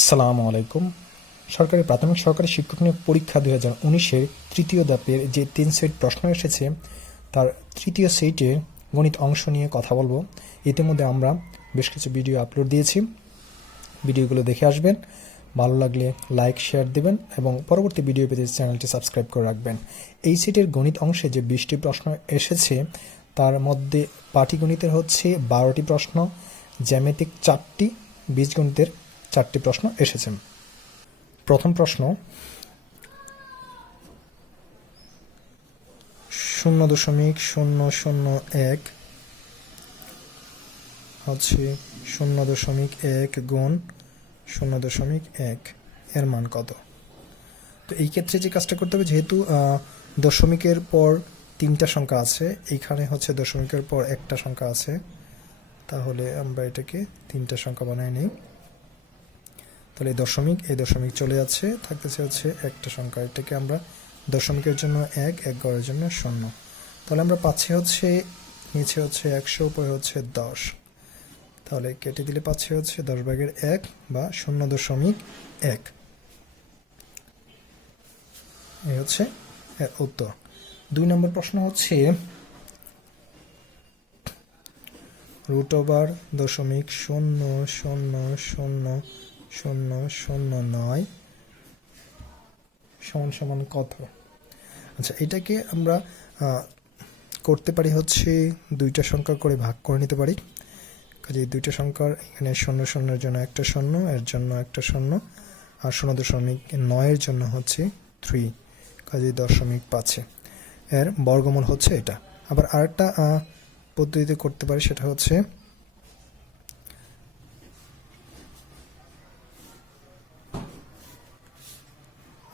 আসসালামু আলাইকুম। সরকারি প্রাথমিক সহকারী শিক্ষক নিয়োগ পরীক্ষা 2019-এর তৃতীয় ধাপের যে 3 সেট প্রশ্ন এসেছে তার তৃতীয় সেটে গণিত অংশ নিয়ে কথা বলবো। ইতিমধ্যে আমরা বেশ কিছু ভিডিও আপলোড দিয়েছি, ভিডিওগুলো দেখে আসবেন। ভালো লাগলে লাইক শেয়ার দেবেন এবং পরবর্তী ভিডিও পেতে চ্যানেলটি সাবস্ক্রাইব করে রাখবেন। এই সেটের গণিত অংশে যে 20টি প্রশ্ন এসেছে তার মধ্যে পাটিগণিতের হচ্ছে 12টি প্রশ্ন, জ্যামিতিক 4টি, বীজগণিতের 4টি প্রশ্ন এসেছে। প্রথম প্রশ্ন 0.001 হচ্ছে 0.1 গুণ 0.1 এর মান কত? তো এই ক্ষেত্রে যে কাজটা করতে হবে, যেহেতু দশমিকের পর 3টা সংখ্যা আছে, এইখানে হচ্ছে দশমিকের পর একটা সংখ্যা আছে, তাহলে আমরা এটাকে 3টা সংখ্যা বানাই নিই। তাহলে এই দশমিক চলে যাচ্ছে, থাকতেছে হচ্ছে একটা সংখ্যা। এটাকে আমরা দশমিকের জন্য 1 ঘরের জন্য 0। তাহলে আমরা পাচ্ছি হচ্ছে নিচে হচ্ছে 100, উপরে হচ্ছে 10। তাহলে কেটে দিলে পাচ্ছি হচ্ছে 10/1 বা 0.1। এই হচ্ছে উত্তর। 2 নম্বর প্রশ্ন হচ্ছে √0.0000009 সমান কত? আচ্ছা, এটাকে আমরা করতে পারি হচ্ছে 2টা সংখ্যা করে ভাগ করে নিতে পারি। কাজে 2টা সংখ্যার এখানে 0 জন্য একটা 0, এর জন্য একটা 0, আর 0.9 এর জন্য হচ্ছে 3, কাজে 0.5। এর বর্গমূল হচ্ছে এটা। আবার আরেকটা পদ্ধতিতে করতে পারি, সেটা হচ্ছে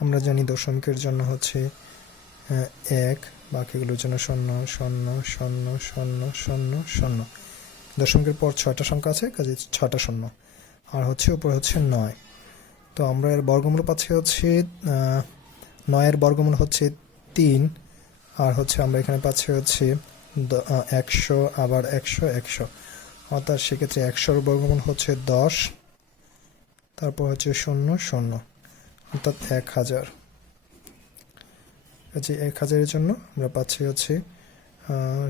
আমরা জানি দশমিকের জন্য হচ্ছে 1, বাকিগুলোর জন্য 0.0000000। দশমিকের পর 6টা সংখ্যা আছে, কাজে 6টা 0, আর হচ্ছে উপরে হচ্ছে 9। তো আমরা এর বর্গমূল পাচ্ছি হচ্ছে 9 এর বর্গমূল হচ্ছে 3, আর হচ্ছে আমরা এখানে পাচ্ছি হচ্ছে 100, আবার 100, অর্থাৎ সেক্ষেত্রে 100-এর বর্গমূল হচ্ছে 10, তারপর হচ্ছে 0, অর্থাৎ 1000। কাজে 1000-এর জন্য আমরা পাচ্ছি হচ্ছে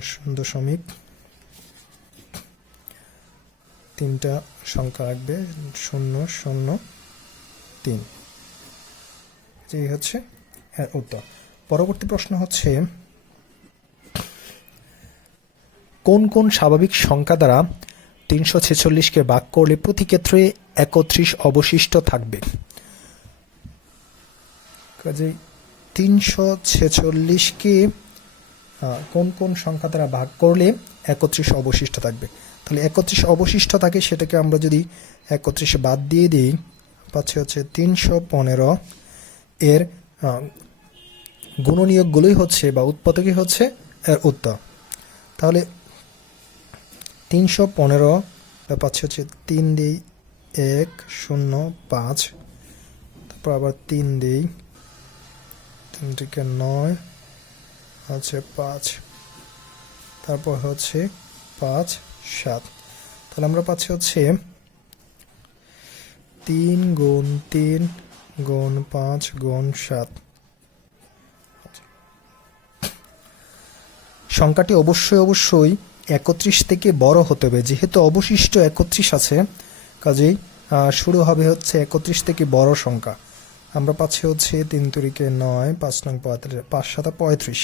0.3টা সংখ্যা রাখবে, 003। এই হচ্ছে এর উত্তর। পরবর্তী প্রশ্ন হচ্ছে কোন কোন স্বাভাবিক সংখ্যা দ্বারা 346-কে ভাগ করলে প্রতি ক্ষেত্রে 31 অবশিষ্ট থাকবে? কাজেই 346-কে কোন কোন সংখ্যা দ্বারা ভাগ করলে 31 অবশিষ্ট থাকবে? তাহলে 31 অবশিষ্ট থাকে, সেটাকে আমরা যদি 31 বাদ দিয়ে দিই, পাচ্ছি হচ্ছে 315। এর গুণনীয়কগুলোই হচ্ছে বা উৎপাদকই হচ্ছে এর উত্তর। তাহলে 315 পাচ্ছি হচ্ছে 3 দিই 105, তারপর আবার 3 দিই 3 থেকে 9 হচ্ছে 5, তারপর হচ্ছে 5, 7। তাহলে আমরা পাচ্ছি হচ্ছে 3 গুণ 3 গুণ 5 গুণ 7। সংখ্যাটি অবশ্যই 31 থেকে বড় হতে হবে। যেহেতু অবশিষ্ট 31 আছে, কাজেই শুরু হবে হচ্ছে 31 থেকে বড় সংখ্যা। আমরা পাচ্ছি হচ্ছে 3 তিরিকে 9, 5 নং 35, 5 7 35,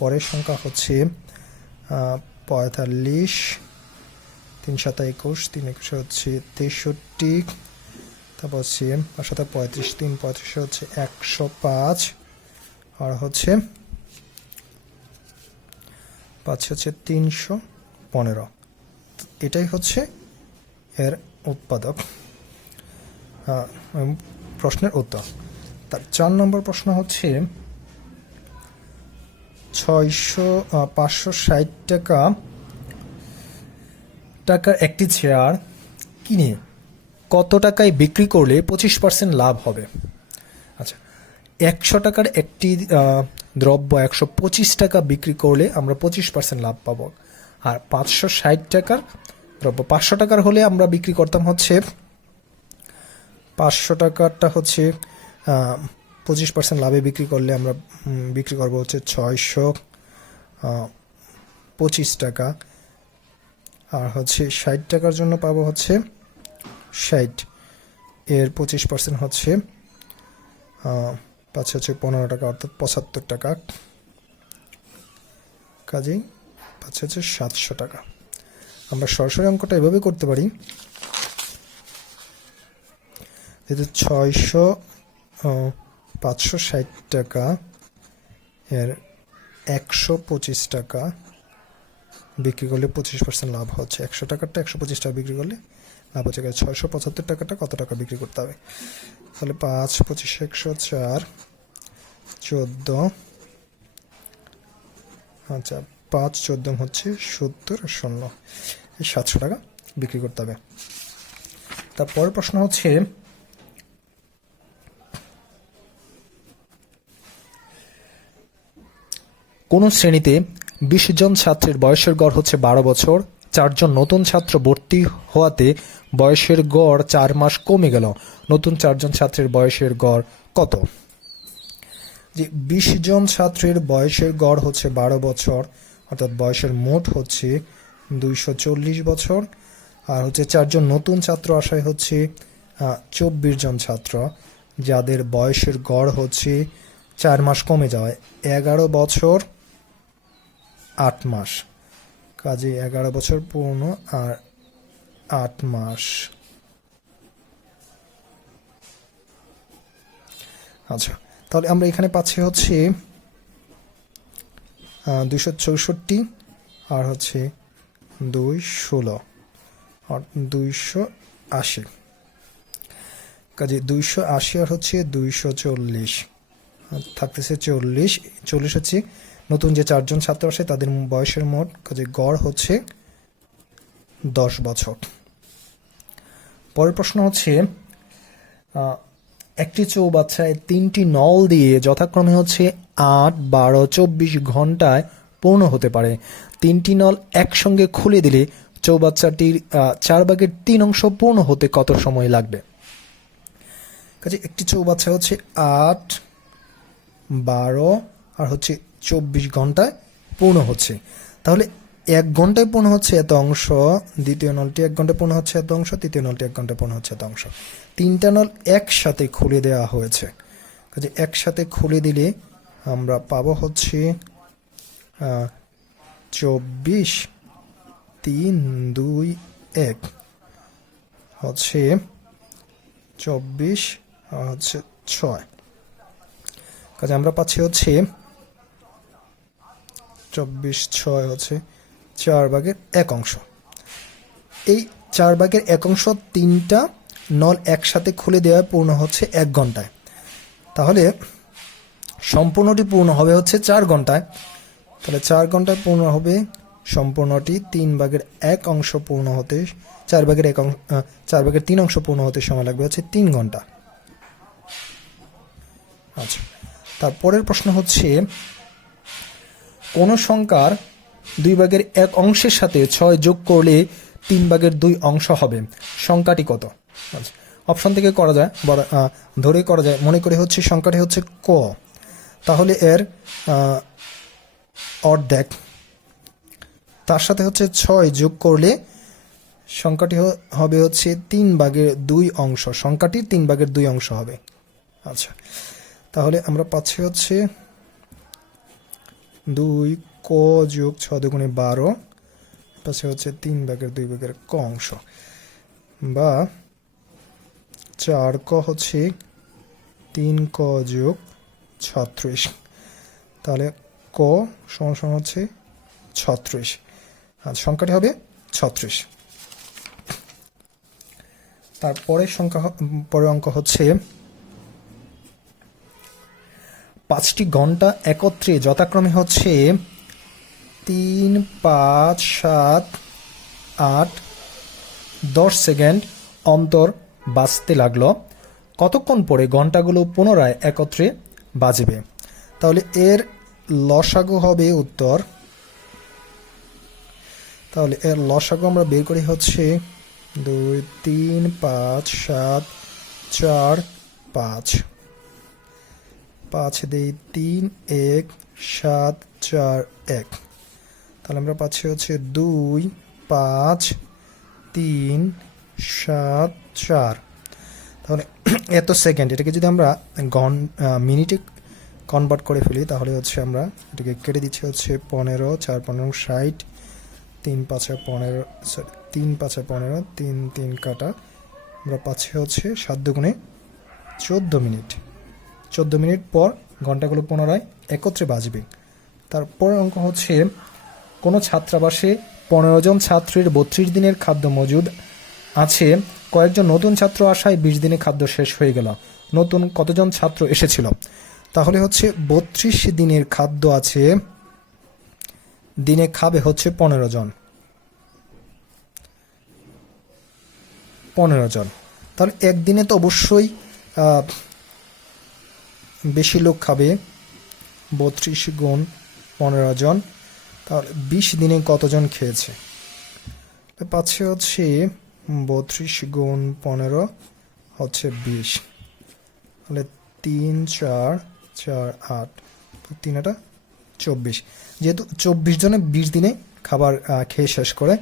পরের সংখ্যা হচ্ছে 45, 3 7 21, 3 21 হচ্ছে 63, তারপর হচ্ছে 5 7 35, 3 35 হচ্ছে 105, আর হচ্ছে পাচ্ছি হচ্ছে 315। এটাই হচ্ছে এর উৎপাদক প্রশ্নের উত্তর। তার 4 নম্বর প্রশ্ন হচ্ছে 560 টাকার একটি চেয়ার কিনে কত টাকায় বিক্রি করলে 25% লাভ হবে? আচ্ছা, 100 টাকার একটি দ্রব্য 125 টাকা বিক্রি করলে আমরা 25% লাভ পাবো। আর 560 টাকার দ্রব্য 500 টাকার হলে আমরা বিক্রি করতাম হচ্ছে 500 টাকারটা হচ্ছে 25% লাভে বিক্রি করলে আমরা বিক্রি করবো হচ্ছে 625 টাকা। আর হচ্ছে 60 টাকার জন্য পাবো হচ্ছে 60, এর 25% হচ্ছে 5 হচ্ছে 15 টাকা, অর্থাৎ 75 টাকা। কাজেই 5 হচ্ছে 700 টাকা। আমরা সরাসরি অঙ্কটা এভাবে করতে পারি, যেহেতু 560 টাকা এর 125 টাকা বিক্রি করলে 25% লাভ হচ্ছে। 100 টাকারটা 125 টাকা বিক্রি করলে লাভ হচ্ছে 675 টাকাটা কত টাকা বিক্রি করতে হবে? তাহলে 5 25 104 14, আচ্ছা 5 14 হচ্ছে 70 আর 0, 700 টাকা বিক্রি করতে হবে। তারপরের প্রশ্ন হচ্ছে কোন শ্রেণীতে 20 জন ছাত্রের বয়সের গড় হচ্ছে 12 বছর, 4 জন নতুন ছাত্র ভর্তি হওয়াতে বয়সের গড় 4 মাস কমে গেল, নতুন 4 জন ছাত্রের বয়সের গড় কত? যে 20 জন ছাত্রের বয়সের গড় হচ্ছে 12 বছর, অর্থাৎ বয়সের মোট হচ্ছে 240 বছর, আর হচ্ছে 4 জন নতুন ছাত্র আসায় হচ্ছে 24 জন ছাত্র, যাদের বয়সের গড় হচ্ছে 4 মাস কমে যাওয়ায় 11 বছর 8 মাস। কাজে 11 বছর পূর্ণ আর 8 মাস। আচ্ছা, তাহলে আমরা এখানে পাচ্ছি হচ্ছে 264 আর হচ্ছে 216 আর 280। কাজে 280 আর হচ্ছে 240 থাকতেছে 40। 40 হচ্ছে নতুন যে 4 জন ছাত্র আসে তাদের বয়সের মোট, কাজে গড় হচ্ছে 10 বছর। পরের প্রশ্ন হচ্ছে একটি চৌবাচ্চায় 3টি নল দিয়ে যথাক্রমে হচ্ছে 8, 12, 24 ঘন্টায় পূর্ণ হতে পারে। 3টি নল একসঙ্গে খুলে দিলে চৌবাচ্চাটির 4/3 অংশ পূর্ণ হতে কত সময় লাগবে? কাজে একটি চৌবাচ্চা হচ্ছে 8, 12 আর হচ্ছে 24 ঘন্টায় পূর্ণ হচ্ছে। তাহলে 1 ঘন্টায় পূর্ণ হচ্ছে এত অংশ, দ্বিতীয় নলটি 1 ঘন্টায় পূর্ণ হচ্ছে এত অংশ, তৃতীয় নলটি 1 ঘন্টায় পূর্ণ হচ্ছে এত অংশ। 3টা নল একসাথে খুলে দেওয়া হয়েছে। কাজে একসাথে খুলে দিলে আমরা পাবো হচ্ছে 24, 3, 2, 1 হচ্ছে 24 আর হচ্ছে 6। কাজে আমরা পাচ্ছি হচ্ছে 24, 6 হচ্ছে 4/1 অংশ। এই 4/1 অংশ 3টা নল একসাথে খুলে দেওয়ায় পূর্ণ হচ্ছে 1 ঘন্টায়। তাহলে সম্পূর্ণটি পূর্ণ হবে হচ্ছে 4 ঘন্টায়। তাহলে 4 ঘন্টায় পূর্ণ হবে সম্পূর্ণটি, 3/1 অংশ পূর্ণ হতে 4/3 অংশ পূর্ণ হতে সময় লাগবে হচ্ছে 3 ঘন্টা। আচ্ছা, তারপরের প্রশ্ন হচ্ছে কোন সংখ্যার 2/1 অংশের সাথে 6 যোগ করলে 3/2 অংশ হবে, সংখ্যাটি কত? আচ্ছা, অপশন থেকে করা যায়, ধরে করা যায়। মনে করে হচ্ছে সংখ্যাটি হচ্ছে ক, তাহলে এর অর্ধেক, তার সাথে হচ্ছে 6 যোগ করলে সংখ্যাটি হবে হচ্ছে 3/2 অংশ, সংখ্যাটির 3/2 অংশ হবে। আচ্ছা, তাহলে আমরা পাচ্ছি হচ্ছে 2 ক যোগ 6 দুগুণে 12, পাশে হচ্ছে 3/2 ক অংশ, বা 4 ক হচ্ছে 3 ক যোগ 36। তাহলে ক সমান হচ্ছে 36, আর সংখ্যাটি হবে 36। তারপরের পরের অঙ্ক হচ্ছে 5টি ঘন্টা একত্রে যথাক্রমে হচ্ছে 3, 5, 7, 8, 10 সেকেন্ড অন্তর বাজতে লাগলো। কতক্ষণ পরে ঘন্টাগুলো পুনরায় একত্রে বাজবে? তাহলে এর লসাগু হবে উত্তর তাহলে এর লসাগু আমরা বের করি হচ্ছে 2 3 5 7 4 5 5 দিই 3 1 7 4 1। তাহলে আমরা পাচ্ছি হচ্ছে 2 5 3 7 4। তাহলে এত সেকেন্ড, এটাকে যদি আমরা মিনিটে কনভার্ট করে ফেলি তাহলে হচ্ছে আমরা এটাকে কেটে দিচ্ছি হচ্ছে 15 4 15 60, 3 5 15, সরি 3 5 15, 3 3 কাটা, আমরা পাচ্ছি হচ্ছে 7 দুগুণে 14 মিনিট। 14 মিনিট পর ঘন্টাগুলো পুনরায় একত্রে বাজবে। তারপরের অঙ্ক হচ্ছে কোনো ছাত্রাবাসে 15 জন ছাত্রীর 32 দিনের খাদ্য মজুদ আছে, কয়েকজন নতুন ছাত্র আসায় 20 দিনে খাদ্য শেষ হয়ে গেল, নতুন কতজন ছাত্র এসেছিল? তাহলে হচ্ছে 32 দিনের খাদ্য আছে, দিনে খাবে হচ্ছে 15 জন, 15 জন। তাহলে একদিনে তো অবশ্যই বেশি লোক খাবে, 32 গুণ 15 জন, তাহলে 20 দিনে কতজন খেয়েছে? পাচ্ছে হচ্ছে 32 গুণ 15 হচ্ছে 20, তাহলে 3 4 4 8, 3 8 24। যেহেতু 24 জনে 20 দিনে খাবার খেয়ে শেষ করে,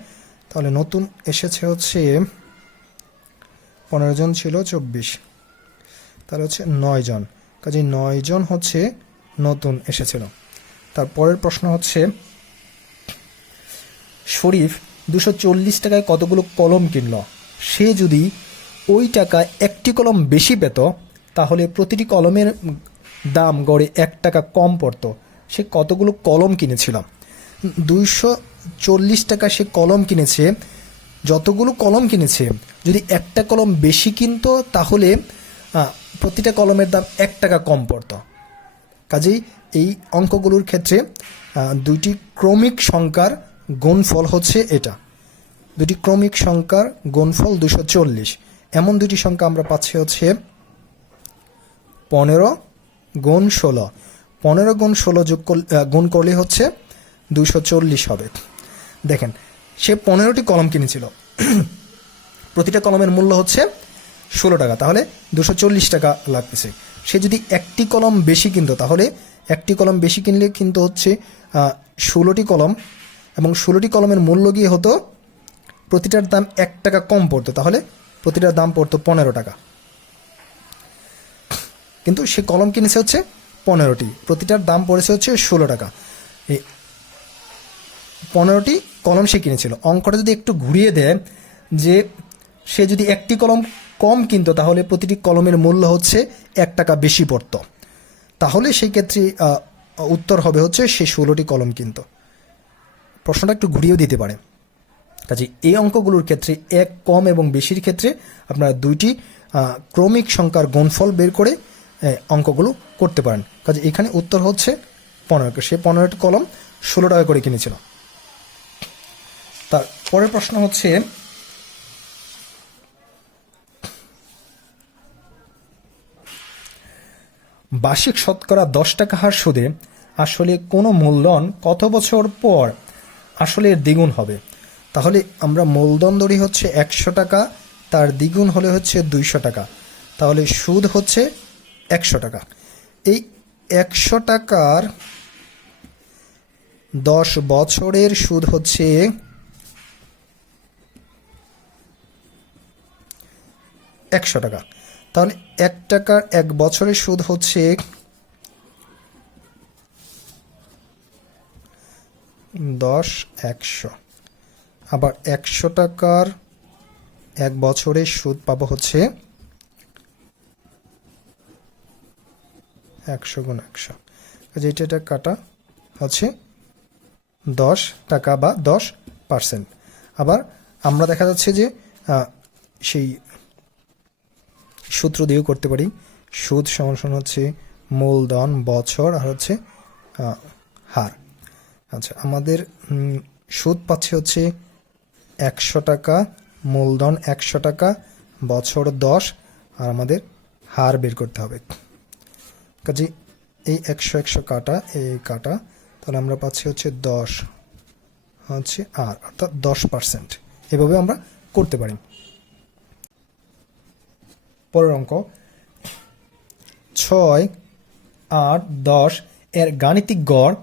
তাহলে নতুন এসেছে হচ্ছে 15 জন ছিল 24, তাহলে হচ্ছে 9 জন, কাজে 9 জন হচ্ছে নতুন এসেছিল। তারপরের প্রশ্ন হচ্ছে শরীফ 240 টাকায় কতগুলো কলম কিনল, সে যদি ওই টাকায় একটি কলম বেশি পেত তাহলে প্রতিটি কলমের দাম গড়ে 1 টাকা কম পড়ত, সে কতগুলো কলম কিনেছিল? 240 টাকা সে কলম কিনেছে, যতগুলো কলম কিনেছে যদি একটা কলম বেশি কিনতো তাহলে প্রতিটা কলমের দাম 1 টাকা কম পড়ত। কাজেই এই অঙ্কগুলোর ক্ষেত্রে দুইটি ক্রমিক সংখ্যার গুণফল হচ্ছে এটা, দুটি ক্রমিক সংখ্যার গুণফল 240। এমন দুটি সংখ্যা আমরা পাচ্ছি হচ্ছে 15 গুণ 16, 15 গুণ 16 গুণ করলে হচ্ছে 240 হবে। দেখেন সে 15টি কলম কিনেছিল, প্রতিটা কলমের মূল্য হচ্ছে 16 টাকা, তাহলে 240 টাকা লাগতেছে। সে যদি একটি কলম বেশি কিনতো তাহলে একটি কলম বেশি কিনলে কিন্তু হচ্ছে 16টি কলম, এবং 16টি কলমের মূল্য গিয়ে হতো প্রতিটার দাম 1 টাকা কম পড়তো, তাহলে প্রতিটার দাম পড়তো 15 টাকা। কিন্তু সে কলম কিনেছে হচ্ছে 15টি, প্রতিটার দাম পড়েছে হচ্ছে 16 টাকা। এই 15টি কলম সে কিনেছিল। অঙ্কটা যদি একটু ঘুরিয়ে দেয় যে সে যদি একটি কলম কম কিনতো তাহলে প্রতিটি কলমের মূল্য হচ্ছে 1 টাকা বেশি পড়তো, তাহলে সেই ক্ষেত্রে উত্তর হবে হচ্ছে সে 16টি কলম কিনতো। প্রশ্নটা একটু ঘুরিয়েও দিতে পারে। কাজে এই অঙ্কগুলোর ক্ষেত্রে এক কম এবং বেশির ক্ষেত্রে আপনারা দুইটি ক্রমিক সংখ্যার গুণফল বের করে অঙ্কগুলো করতে পারেন। কাজে এখানে উত্তর হচ্ছে 15, সে 15টি কলম 16 টাকা করে কিনেছিল। তার পরের প্রশ্ন হচ্ছে বার্ষিক শতকরা 10 টাকা হার সুদে আসলে কোনো মূলধন কত বছর পর আসলে দ্বিগুণ হবে? তাহলে আমরা মূলধন ধরি হচ্ছে 100 টাকা, তার দ্বিগুণ হলে হচ্ছে 200 টাকা, তাহলে সুদ হচ্ছে 100 টাকা। এই 100 টাকার 10 বছরের সুদ হচ্ছে 100 টাকা, তাহলে 1 টাকার 1 বছরের সুদ হচ্ছে 10 100, আবার 100 টাকার 1 বছরের সুদ পাবো হচ্ছে 100 গুণ 100, যেটা কাটা হচ্ছে 10 টাকা বা 10%। আবার আমরা দেখা যাচ্ছে যে সেই সূত্র দিয়েও করতে পারি, সুদ সমান সমান হচ্ছে মূলধন বছর আর হচ্ছে হার। আচ্ছা, আমাদের সুদ পাচ্ছে হচ্ছে 100 টাকা, মূলধন 100 টাকা, বছর 10, আর আমাদের হার বের করতে হবে। কাজে এই 100 100 কাটা, এই কাটা, তাহলে আমরা পাচ্ছি হচ্ছে 10 হচ্ছে আর, অর্থাৎ 10%। এভাবে আমরা করতে পারি। পরের অঙ্ক 6, 8, 10 এর গাণিতিক গড়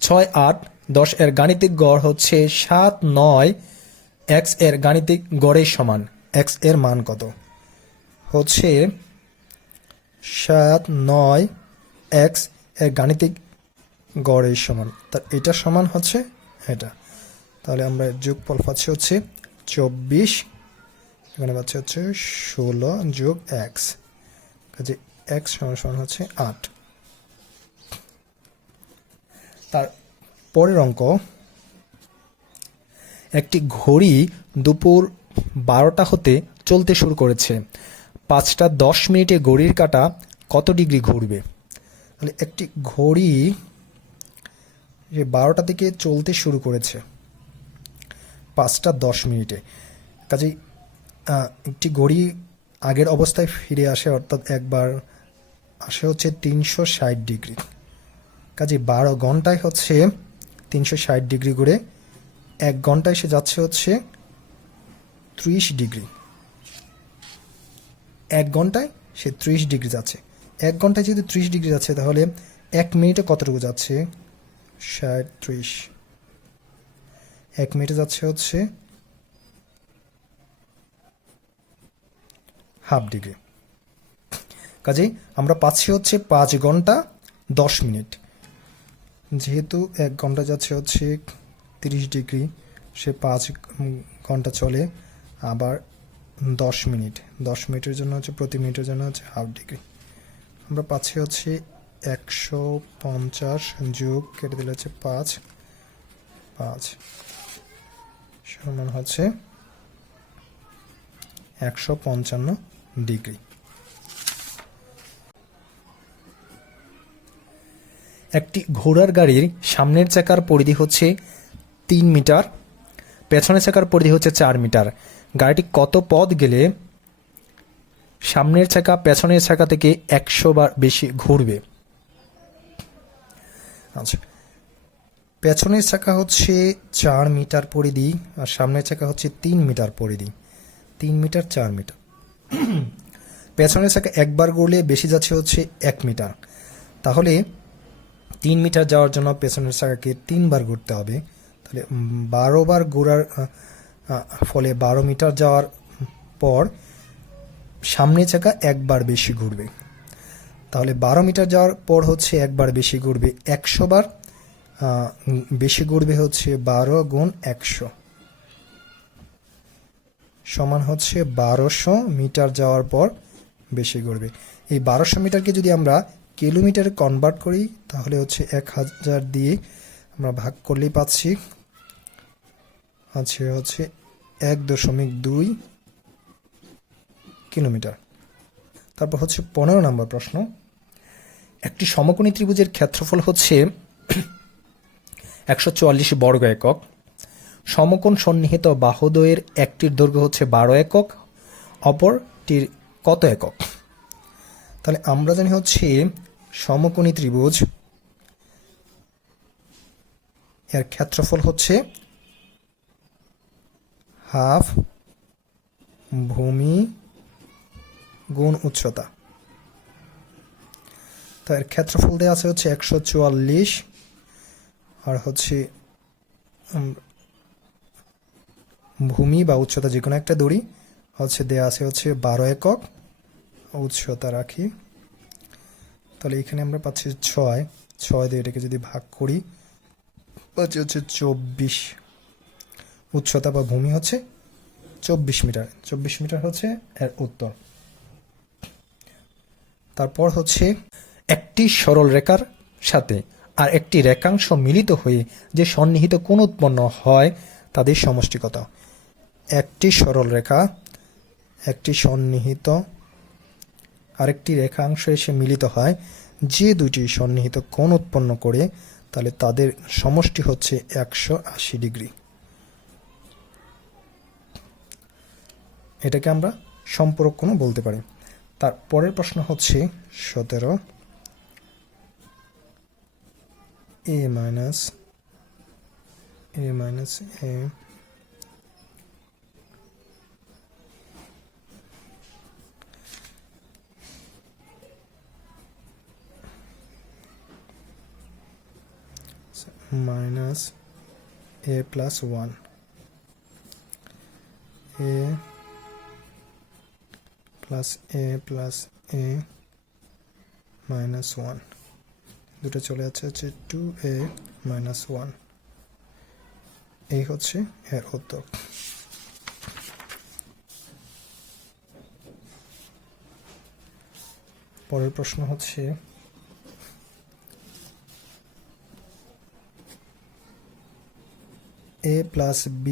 6, 8, 10 এর গাণিতিক গড় হচ্ছে 7, 9 x এর গাণিতিক গড়ের সমান। x এর মান কত? হচ্ছে 7, 9 x এর গাণিতিক গড়ের সমান। তার এটা সমান হচ্ছে এটা। তাহলে আমরা যোগফল পাচ্ছি হচ্ছে 24, এখানে পাচ্ছি হচ্ছে 16 যোগ x, কাজে x সমান হচ্ছে 8। তার পরের অঙ্ক, একটি ঘড়ি দুপুর 12টা হতে চলতে শুরু করেছে। 5টা 10 মিনিটে ঘড়ির কাঁটা কত ডিগ্রি ঘুরবে? তাহলে একটি ঘড়ি যে 12টা থেকে চলতে শুরু করেছে 5টা 10 মিনিটে, কাজেই একটি ঘড়ি আগের অবস্থায় ফিরে আসে, অর্থাৎ একবার আসে হচ্ছে 360 ডিগ্রি। কাজে 12 ঘন্টায় হচ্ছে 360 ডিগ্রি ঘুরে 1 ঘন্টায় সে যাচ্ছে হচ্ছে 30 ডিগ্রি। 1 ঘন্টায় সে 30 ডিগ্রি যাচ্ছে। 1 ঘন্টায় যেহেতু 30 ডিগ্রি যাচ্ছে, তাহলে 1 মিনিটে কতটুকু যাচ্ছে? 60, 30, 1 মিনিটে যাচ্ছে হচ্ছে হাফ ডিগ্রি। কাজেই আমরা পাচ্ছি হচ্ছে 5 ঘন্টা 10 মিনিট। যেহেতু 1 ঘন্টা যাচ্ছে হচ্ছে 30 ডিগ্রি, সে 5 ঘন্টা চলে, আবার 10 মিনিট, 10 মিনিটের জন্য হচ্ছে প্রতি মিনিটের জন্য হচ্ছে হাফ ডিগ্রি। আমরা পাচ্ছি হচ্ছে 150 যোগ কেটে দিলে হচ্ছে 5 সমান হচ্ছে 155 ডিগ্রি। একটি ঘোড়ার গাড়ির সামনের চাকার পরিধি হচ্ছে 3 মিটার, পেছনের চাকার পরিধি হচ্ছে 4 মিটার। গাড়িটি কত পথ গেলে সামনের চাকা পেছনের চাকা থেকে 100 বার বেশি ঘুরবে? আচ্ছা, পেছনের চাকা হচ্ছে 4 মিটার পরিধি আর সামনের চাকা হচ্ছে 3 মিটার পরিধি। 3 মিটার 4 মিটার। পেছনের চাকা একবার ঘুরলে বেশি যাচ্ছে হচ্ছে 1 মিটার। তাহলে 3 মিটার যাওয়ার জন্য পেছনের চাকাকে 3 বার ঘুরতে হবে। তাহলে 12 বার ঘোরার ফলে 12 মিটার যাওয়ার পর সামনের চাকা একবার বেশি ঘুরবে। তাহলে 12 মিটার যাওয়ার পর হচ্ছে একবার বেশি ঘুরবে, 100 বার বেশি ঘুরবে হচ্ছে 12 গুণ 100 সমান হচ্ছে 1200 মিটার যাওয়ার পর বেশি ঘুরবে। এই 1200 মিটারকে যদি আমরা কিলোমিটারে কনভার্ট করি, তাহলে হচ্ছে 1000 দিয়ে আমরা ভাগ করলেই পাচ্ছি হচ্ছে 1.2 কিলোমিটার। তারপর হচ্ছে 15 নম্বর প্রশ্ন, একটি সমকোণী ত্রিভুজের ক্ষেত্রফল হচ্ছে 144 বর্গ একক। সমকোণ সন্নিহিত বাহুদ্বয়ের একটির দৈর্ঘ্য হচ্ছে 12 একক, অপরটির কত একক? তাহলে আমরা জানি হচ্ছে সমকোণী ত্রিভুজ এর ক্ষেত্রফল হচ্ছে হাফ ভূমি গুণ উচ্চতা। তো এর ক্ষেত্রফল দেওয়া আছে হচ্ছে 144, আর হচ্ছে ভূমি বা উচ্চতা যে কোনো একটা দড়ি হচ্ছে দেওয়া আছে হচ্ছে 12 একক উচ্চতা রাখি। তাহলে এখানে আমরা পাচ্ছি 6 দিয়ে এটাকে যদি ভাগ করি পাচ্ছি হচ্ছে 24। উচ্চতা বা ভূমি হচ্ছে 24 মিটার। 24 মিটার হচ্ছে এর উত্তর। তারপর হচ্ছে একটি সরল রেখার সাথে আর একটি রেখাংশ মিলিত হয়ে যে সন্নিহিত কোণ উৎপন্ন হয় তাদের সমষ্টি কত? একটি সরল রেখা, একটি সন্নিহিত আরেকটি রেখাংশ এসে মিলিত হয়, যে দুটি সন্নিহিত কোণ উৎপন্ন করে, তাহলে তাদের সমষ্টি হচ্ছে 180 ডিগ্রি। এটাকে আমরা সম্পূরক কোণ বলতে পারি। তার পরের প্রশ্ন হচ্ছে 17, a minus a minus a plus 1 a plus a minus 1 দুটো চলে যাচ্ছে 2a minus 1 এই হচ্ছে এর উত্তর। পরের প্রশ্ন হচ্ছে a plus b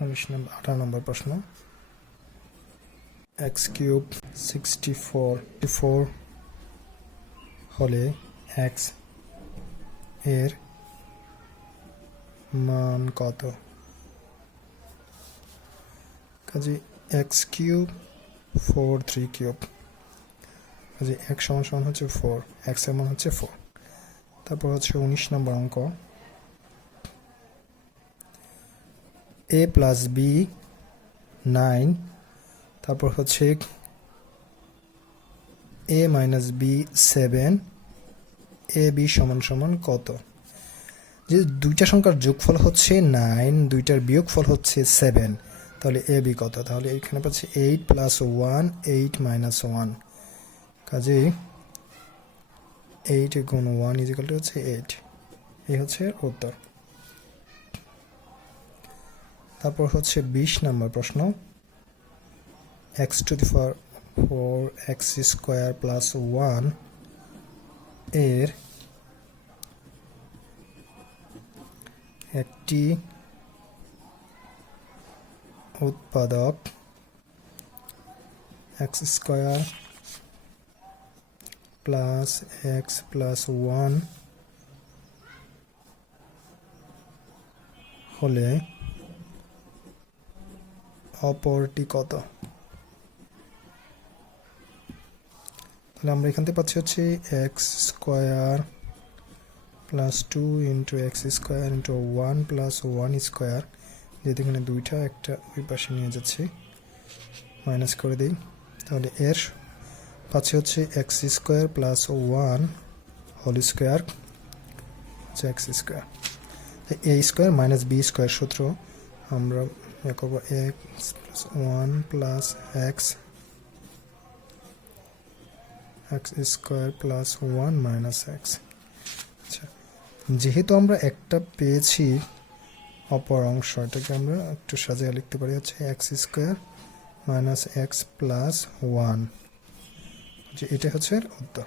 18 নম্বর প্রশ্ন x কিউব 64 হলে x এর মান কত? কাজে x কিউব 4 3 কিউব, কাজে x সমান হচ্ছে 4, x এর মান হচ্ছে 4। তারপর হচ্ছে 19 নম্বর অঙ্ক a প্লাস b 9, তারপর হচ্ছে a minus b 7, a b সমান কত? যে দুইটা সংখ্যার যোগফল হচ্ছে 9, দুইটার বিয়োগফল হচ্ছে 7, তাহলে a b কত? তাহলে এখানে পাচ্ছি 8 প্লাস 1 8 মাইনাস 1, কাজেই 8 গুণ 1 ইজিক্যাল টু হচ্ছে 8। এই হচ্ছে উত্তর। তারপর হচ্ছে 20 নম্বর প্রশ্ন x to the power 4x square plus 1 এর একটি উৎপাদক x square plus x plus 1 হলে অপরটি কত? তাহলে আমরা এখান থেকে পাচ্ছি হচ্ছে x square plus 2 into x square into 1 plus 1 square, যেহেতু এখানে দুইটা একটা ওই পাশে নিয়ে যাচ্ছি, মাইনাস করে দিই। তাহলে এর পাচ্ছি হচ্ছে x square plus 1 whole square হচ্ছে x square. A square minus b square সূত্র আমরা করবো x plus 1 plus x square plus 1 minus x. আচ্ছা, যেহেতু আমরা একটা পেয়েছি অপর অংশ, এটাকে আমরা একটু সাজিয়ে লিখতে পারি হচ্ছে x square minus x plus 1, যে এটা হচ্ছে উত্তর।